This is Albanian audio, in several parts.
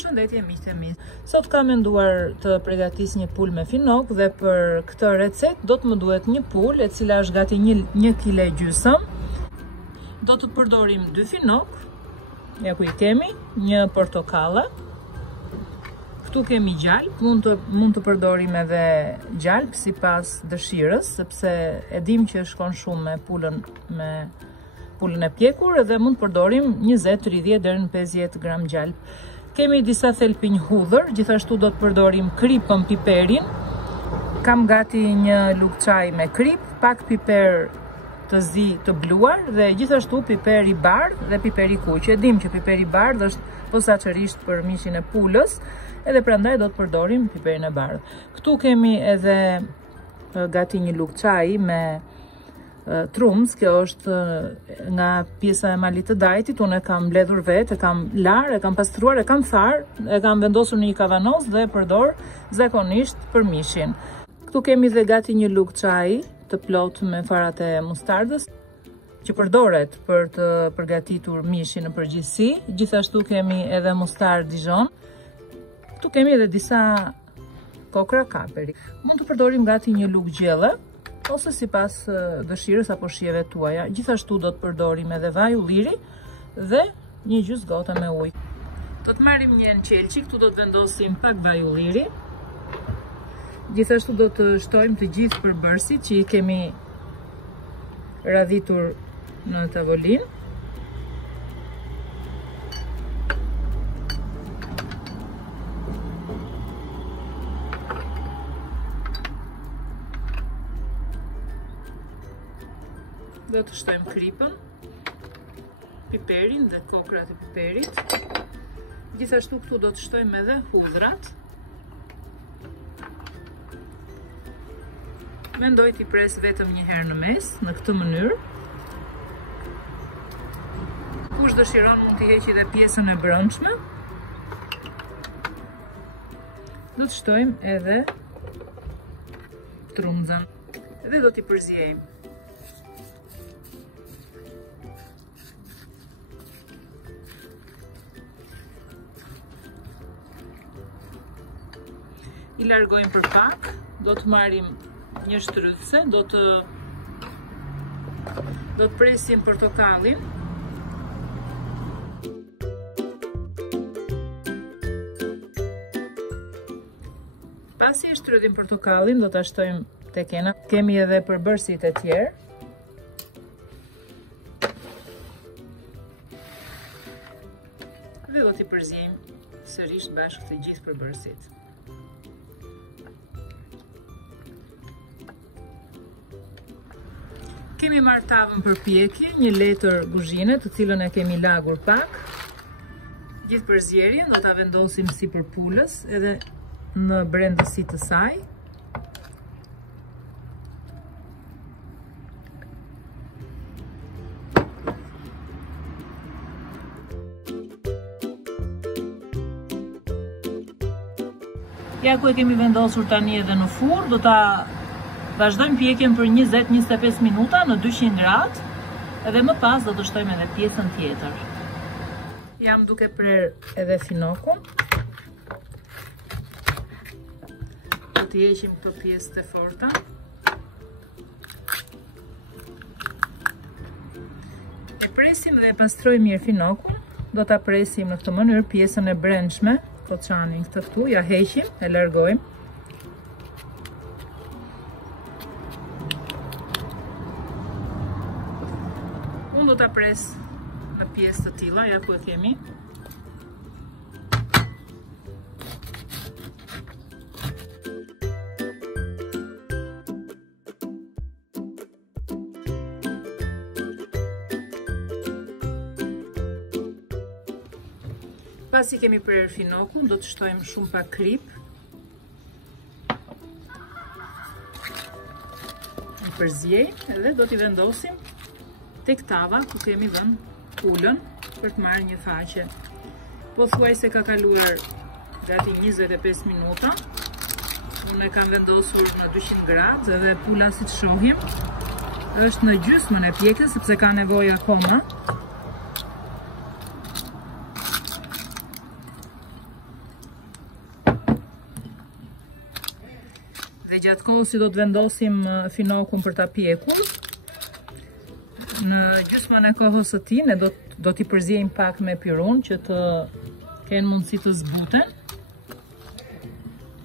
Përshëndetje miqtë e mi. Sot kam menduar të përgatis një pul me finok dhe për këtë recet do të më duhet një pul e cila është gati 1,5 kg. Do të përdorim 2 finok, ja ku i kemi, një portokalla. Këtu kemi gjalp, mund të përdorim edhe gjalp sipas dëshirës, sepse e dim që shkon shumë me pulën e pjekur dhe mund të përdorim 20, 30 deri në 50 gram gjalp. Kemi disa thelpinj hudhër, gjithashtu do të përdorim kripën, piperin. Kam gati një lugë çaj me krip, pak piper të zi të bluar dhe gjithashtu piper i bardhë dhe piper i kuq. E dim që piper i bardhë është posaçërisht për mishin e pulës, edhe prandaj do të përdorim piperin e bardhë. Këtu kemi edhe gati një lugë çaj me trumz, kjo është nga pjesa e malit të dajtit. Unë e kam mbledhur vetë, e kam larë, e kam pastruar, e kam tharë, e kam vendosur në një kavanoz dhe e përdor zakonisht për mishin. Këtu kemi dhe gati një lugë çaj të plot me farat e mustardës, që përdoret për të përgatitur mishin në përgjithësi. Gjithashtu kemi edhe mustardë Dijon. Këtu kemi edhe disa kokra kaperi. Mund të përdorim gati një lugë gjelle, ose sipas dëshirës apo shijeve tuaja. Gjithashtu do të përdorim edhe vaj ulliri dhe një gjysmë gote me ujë. Do të marrim një enqelçi, këtu do të vendosim pak vaj ulliri. Gjithashtu do të shtojmë të gjithë përbërësit që i kemi radhitur në tavolinë. Do të shtojmë kripën, piperin dhe kokrat e piperit. Gjithashtu këtu do të shtojmë edhe hudhrat. Mendoj t'i pres vetëm një herë në mes, në këtë mënyrë. Kush dëshiron mund t'i heqë edhe pjesën e brendshme. Do të shtojmë edhe trumzën dhe do t'i përziejmë. I largojmë për pak, do të marrim një shtrythse, do të presim portokallin. Pasi e shtrydhim portokallin, do ta shtojmë tek kena. Kemi edhe përbërësit e tjerë. Dhe do t'i përziejmë sërish bashkë të gjithë përbërësit. Kemi marrë tavën për pjekje, një letër kuzhine të cilën e kemi lagur pak. Gjithë përzierjen do ta vendosim sipër pulës edhe në brendësi të saj. Ja ku e kemi vendosur tani edhe në furrë, do ta vazhdojmë pjekjen për 20-25 minuta në 200 gradë, edhe më pas do të shtojmë edhe pjesën tjetër. Jam duke prerë edhe finokun. Do t'i heqim këto pjesët e forta. E presim dhe e pastrojmë mirë finokun. Do t'a presim në këtë mënyrë pjesën e brendshme, koçanin këtë këtu, ja heqim, e largojmë. Unë do t'a pres në pjesë të tilla, ja ku e kemi. Pasi kemi prerë finokun, do të shtojmë shumë pak krip. Në përziejmë edhe do t'i vendosim tek tava ku kemi dhënë pulën për të marrë një faqe. Pothuajse ka kaluar gati 25 minuta. Unë e kam vendosur në 200 gradë dhe pula, si të shohim, është në gjysmën e pjekjes sepse ka nevojë akoma. gjatë kohës si do të vendosim finokun për ta pjekur, në gjysmën e kohës së tij ne do t'i përziejmë pak me pirun që të kenë mundësi të zbuten.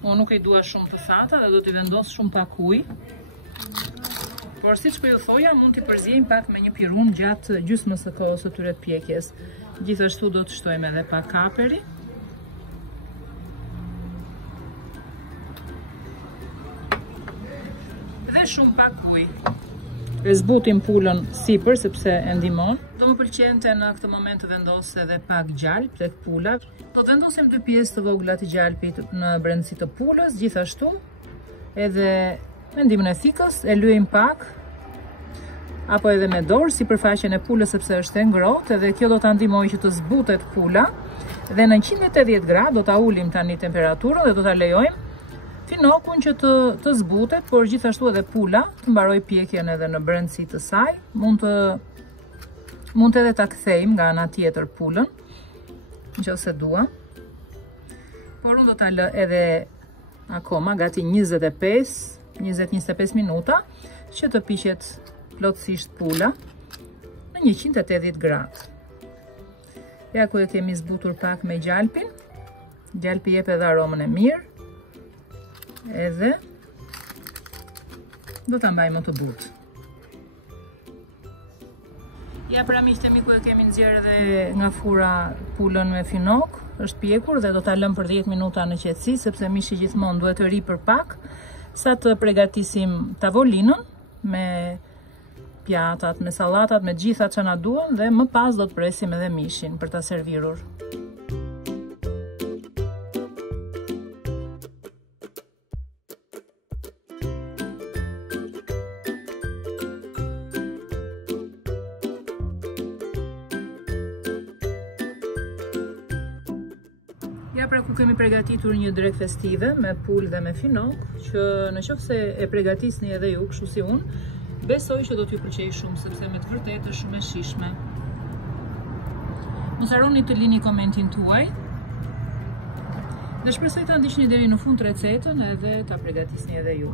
Unë nuk e dua shumë të thata dhe do t'i vendos shumë pak ujë. Por siç po ju thoja, mund t'i përziejmë pak me një pirun gjatë gjysmës së kohës së tyre të pjekjes. Gjithashtu do të shtojmë edhe pak kaperi. Dhe shumë pak ujë. E zbutim pulën sipër sepse e ndihmon. Do më pëlqente në këtë moment të vendos edhe pak gjalp tek pula. Do të vendosim 2 pjesë të vogla të gjalpit në brendësi të pulës, gjithashtu edhe me ndihmën e thikës e lyejm pak apo edhe me dorë sipërfaqen e pulës sepse është e ngrohtë dhe kjo do ta ndihmojë që të zbutet pula. Dhe në 180 gradë do ta ulim tani temperaturën dhe do ta lejojmë finokun që të zbutet, por gjithashtu edhe pula të mbaroj pjekjen edhe në brendësi të saj. Mund edhe ta kthejmë nga ana tjetër pulën, nëse dua. Por unë do ta lë edhe akoma gati 20-25 minuta që të piqet plotësisht pula në 180 gradë. Ja ku e kemi zbutur pak me gjalpin. Gjalpi jep edhe aromën e mirë. Edhe do ta mbajmë të butë. Ja pra miqtë mi ku e kemi nxjerrë edhe nga fura pulën me finok, është pjekur dhe do ta lëm për 10 minuta në qetësi sepse mishi gjithmonë duhet të ri për pak sa të përgatisim tavolinën me pjatat, me sallatat, me gjitha që na duan dhe më pas do të presim edhe mishin për ta servirur. Ja pra ku kemi përgatitur një drekë festive me pulë dhe me finok, që në qoftë se e përgatisni edhe ju, kështu si unë, besoj që do t'ju pëlqejë shumë, sepse me të vërtetë është shumë e shijshme. Mos harroni të lini komentin tuaj. Dhe shpresoj ta ndiqni deri në fund recetën edhe ta përgatisni edhe ju.